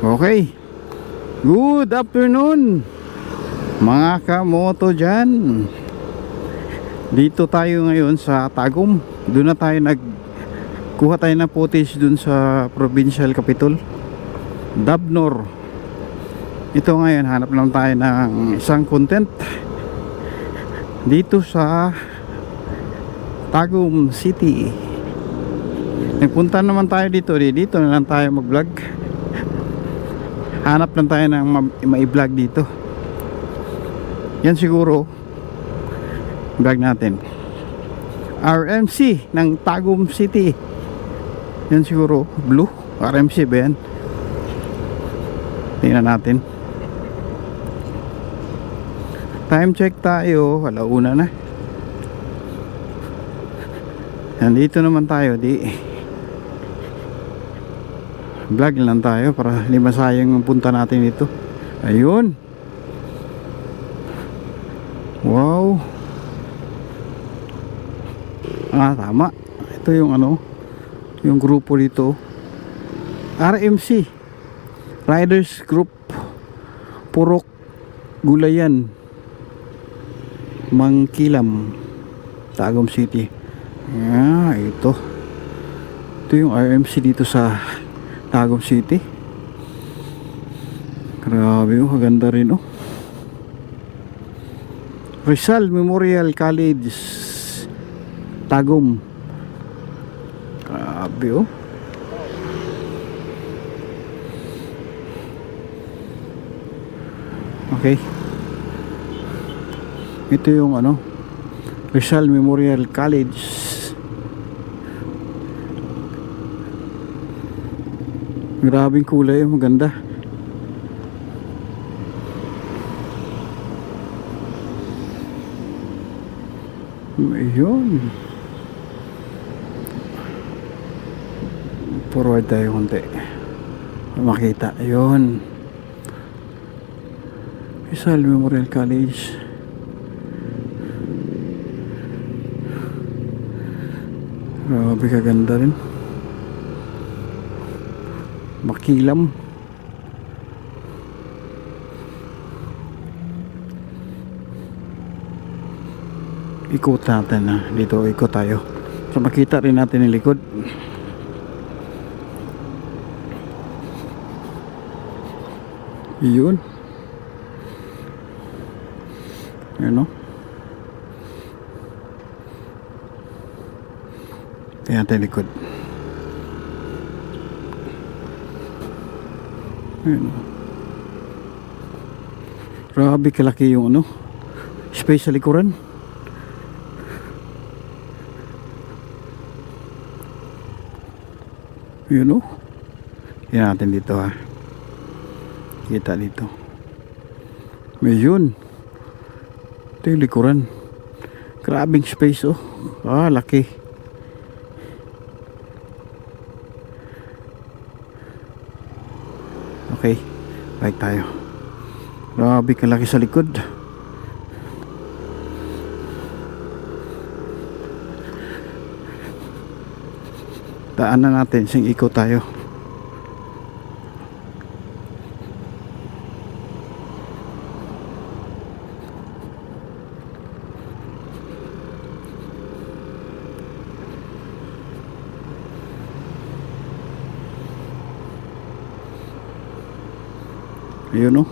Okay, good afternoon mga kamoto dyan. Dito tayo ngayon sa Tagum. Doon na tayo nagkuha tayo ng footage dun sa Provincial Capitol Davnor. Ito ngayon, hanap lang tayo ng isang content dito sa Tagum City. Nagpunta naman tayo dito na lang tayo mag vlog. Hanap lang tayo ng ma-vlog dito. Yan siguro vlog natin RMC ng Tagum City. Yan siguro blue RMC ba yan? Tingnan natin. Time check tayo, alauna na. Nandito naman tayo, vlog lang tayo para hindi masayang ang punta natin dito. Ayun. Wow. Tama. Ito yung yung grupo dito. RMC Riders Group Purok Gulayan Mangkilam, Tagum City. Ito yung RMC dito sa Tagum City. Grabe, kaganda rin Rizal Memorial College Tagum. Grabe Okay. Ito yung Rizal Memorial College. Grabing kulay, maganda. Ayun. Forward tayo konti makita. Ayun, Rizal Memorial College. Grabe, kaganda rin. Makilam. Ikot natin dito, ikot tayo so makita rin natin yung likod. Yun. Tingnan natin likod. Grabe kalaki yung space sa likuran. Yan natin dito kita dito. Yun, ito yung likuran. Grabing space laki. Okay, balik tayo. Grabe kalaki sa likod. Daanan natin, sing ikot tayo. Ayun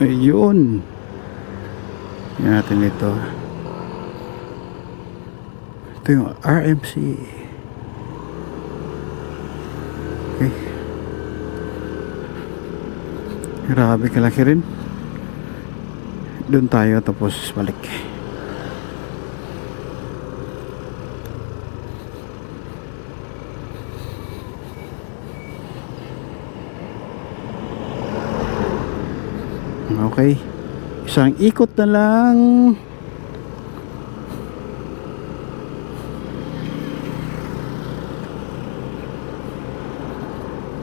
Ayun. Yan natin ito. Ito yung RMC. Okay. Grabe kalaki rin. Doon tayo tapos balik. Okay, isang ikot na lang.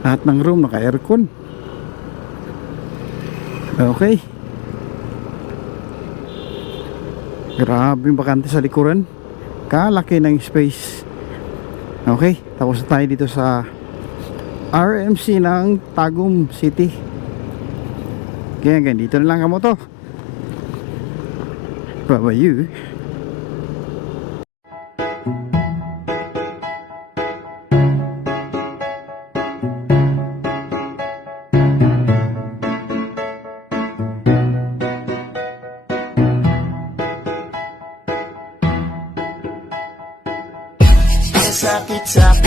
Lahat ng room naka aircon. Okay. Grabe yung bakante sa likuran. Kalaki ng space. Okay, tapos na tayo dito sa RMC ng Tagum City. Kaya hanggang dito na lang kamo to. Bye-bye you. Sakit sa